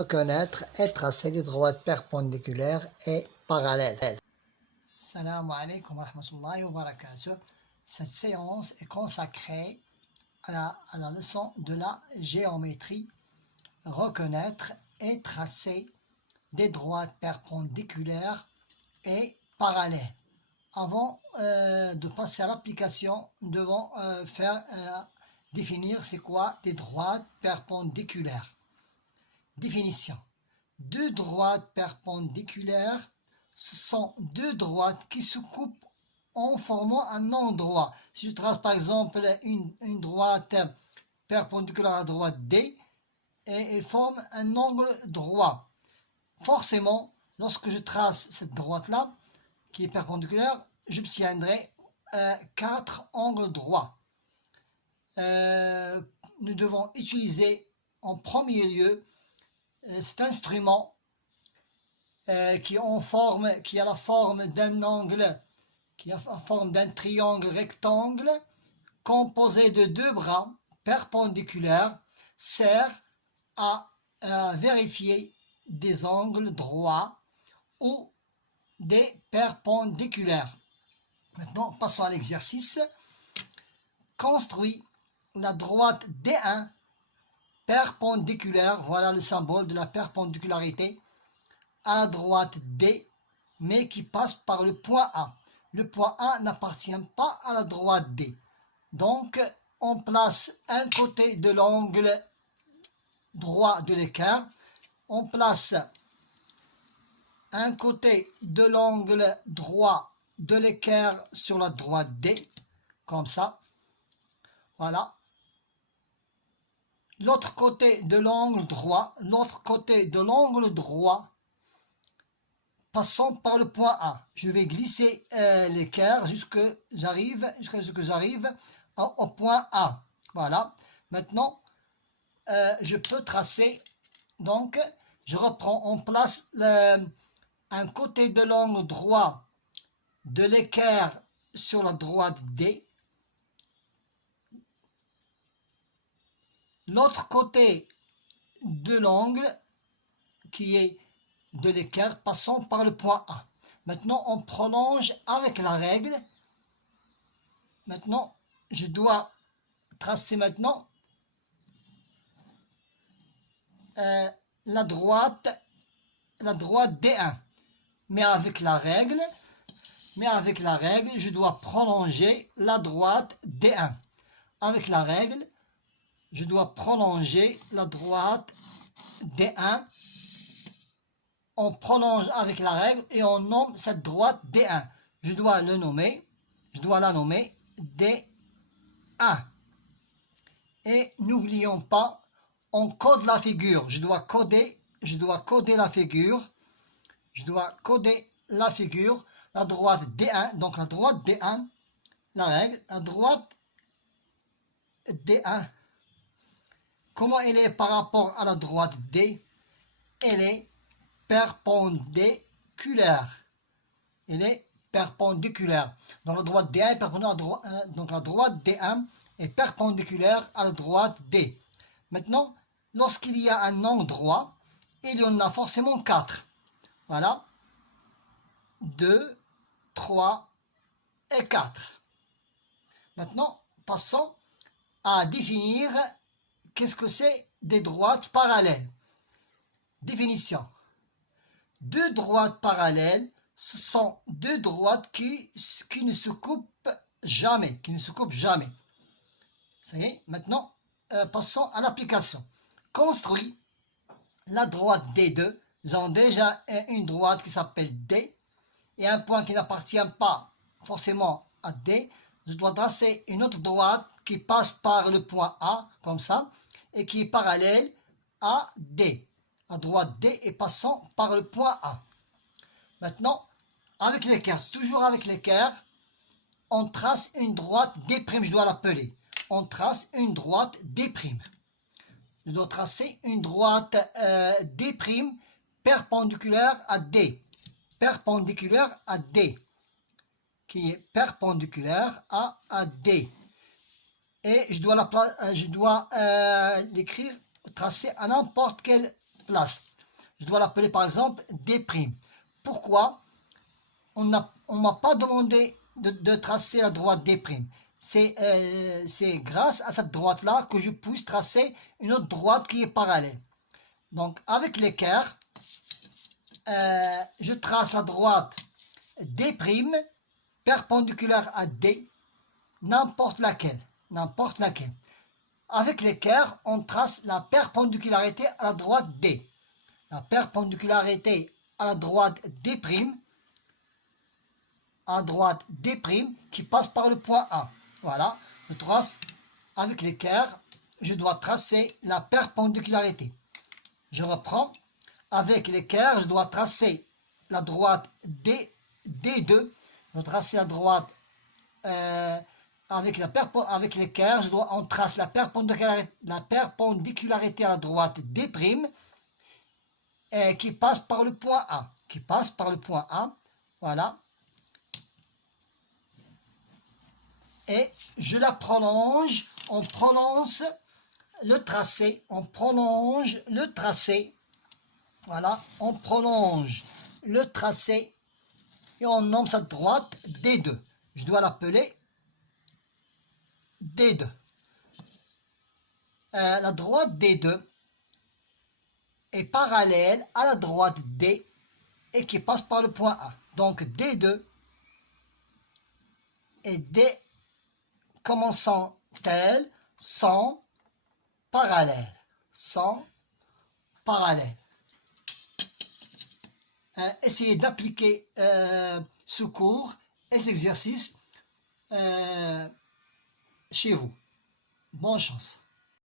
Reconnaître et tracer des droites perpendiculaires et parallèles. Salam alaikum wa rahmatullahi wa barakatuh. Cette séance est consacrée à la leçon de la géométrie. Reconnaître et tracer des droites perpendiculaires et parallèles. Avant de passer à l'application, nous devons définir c'est quoi des droites perpendiculaires. Définition. Deux droites perpendiculaires, ce sont deux droites qui se coupent en formant un angle droit. Si je trace par exemple une droite perpendiculaire à la droite D, et elle forme un angle droit. Forcément, lorsque je trace cette droite-là, qui est perpendiculaire, j'obtiendrai 4 angles droits. Nous devons utiliser en premier lieu cet instrument qui a la forme d'un angle, qui a la forme d'un triangle rectangle composé de deux bras perpendiculaires, sert à vérifier des angles droits ou des perpendiculaires. Maintenant, passons à l'exercice. Construis la droite D1 perpendiculaire, voilà le symbole de la perpendicularité, à la droite D, mais qui passe par le point A. Le point A n'appartient pas à la droite D. Donc, on place un côté de l'angle droit de l'équerre. On place un côté de l'angle droit de l'équerre sur la droite D, comme ça. Voilà. L'autre côté de l'angle droit, passons par le point A. Je vais glisser l'équerre jusqu'à ce que j'arrive au point A. Voilà. Maintenant, je peux tracer. Donc, je reprends. On place un côté de l'angle droit de l'équerre sur la droite D. L'autre côté de l'angle qui est de l'équerre, passons par le point A. Maintenant, on prolonge avec la règle. Maintenant, je dois tracer maintenant la droite D1. Mais avec la règle, je dois prolonger la droite D1. Avec la règle, je dois prolonger la droite D1. On prolonge avec la règle et on nomme cette droite D1. Je dois la nommer D1. Et n'oublions pas, on code la figure. Je dois coder la figure. La droite D1. Donc la droite D1, la règle, la droite D1. Comment elle est par rapport à la droite D? Elle est perpendiculaire. Donc la droite D1 est perpendiculaire donc la droite D1 est perpendiculaire à la droite D. Maintenant, lorsqu'il y a un angle droit, il y en a forcément 4. Voilà. 2, 3 et 4. Maintenant, passons à définir qu'est-ce que c'est des droites parallèles. Définition. Deux droites parallèles, ce sont deux droites qui ne se coupent jamais. Ça y est, maintenant, passons à l'application. Construis la droite D2. Nous avons déjà une droite qui s'appelle D et un point qui n'appartient pas forcément à D. Je dois tracer une autre droite qui passe par le point A, comme ça, et qui est parallèle à D. La droite D et passant par le point A. Maintenant, avec l'équerre, toujours avec l'équerre, on trace une droite D', je dois l'appeler. On trace une droite D'. Je dois tracer une droite D' perpendiculaire à D. Qui est perpendiculaire à D. Et je dois l'écrire, tracer à n'importe quelle place. je dois l'appeler par exemple D'. Pourquoi on m'a pas demandé de tracer la droite D'. C'est grâce à cette droite-là que je puisse tracer une autre droite qui est parallèle. Donc avec l'équerre, je trace la droite D', perpendiculaire à D, n'importe laquelle. Avec l'équerre, on trace la perpendicularité à la droite D. La perpendicularité à la droite D', qui passe par le point A. Voilà, je trace avec l'équerre, je dois tracer la perpendicularité. Je reprends, avec l'équerre, je dois tracer la droite D'2, je dois tracer la droite avec l'équerre, on trace la perpendicularité à la droite D', qui passe par le point A. Voilà. Et je la prolonge, on prolonge le tracé, voilà, on prolonge le tracé et on nomme cette droite D2. Je dois l'appeler D2. La droite D2 est parallèle à la droite D et qui passe par le point A. Donc D2 et D commençant tel sont parallèles. Essayez d'appliquer ce cours et cet exercice chez vous. Bonne chance.